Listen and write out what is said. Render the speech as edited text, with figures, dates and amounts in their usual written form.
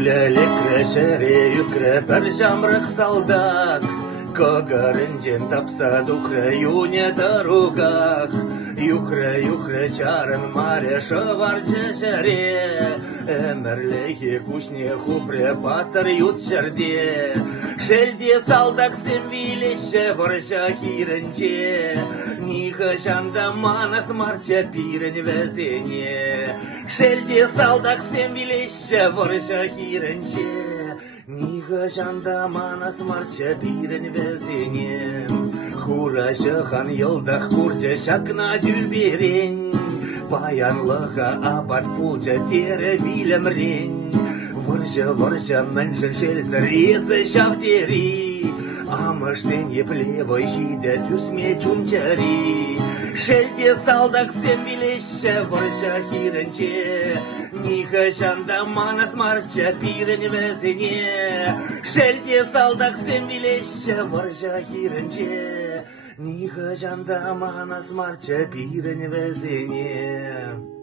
Күләлекрә шәре юкрә бер жамрык солдат, Когарынжен тапса духрә юне дорогах. Юхрә чарын маре шовар жәшәре, Әмірлеге кушне хупре батыр ют шәрде. Шелде салдак семвилеше варжа хиренче, Ниха жанда манас марча пирен вәзене. Шелде салдак семвилеше варжа хиренче, Ниха жанда манас марча пирен вәзене. Хурашы хан йылдах курча шакна дүберен, Баянлыға абат пулча тере вилемрен. Варжа мэншін шелсір есі шавдери, Амыштен еплебой шиде түсме чунчари. Шелде салдак семвилеше варжа хиренче, Ниха жанда манас марча пирен вәзене. Шелде салдак семвилеше варжа хиренче, Ниха жанда манас марча пирен вәзене.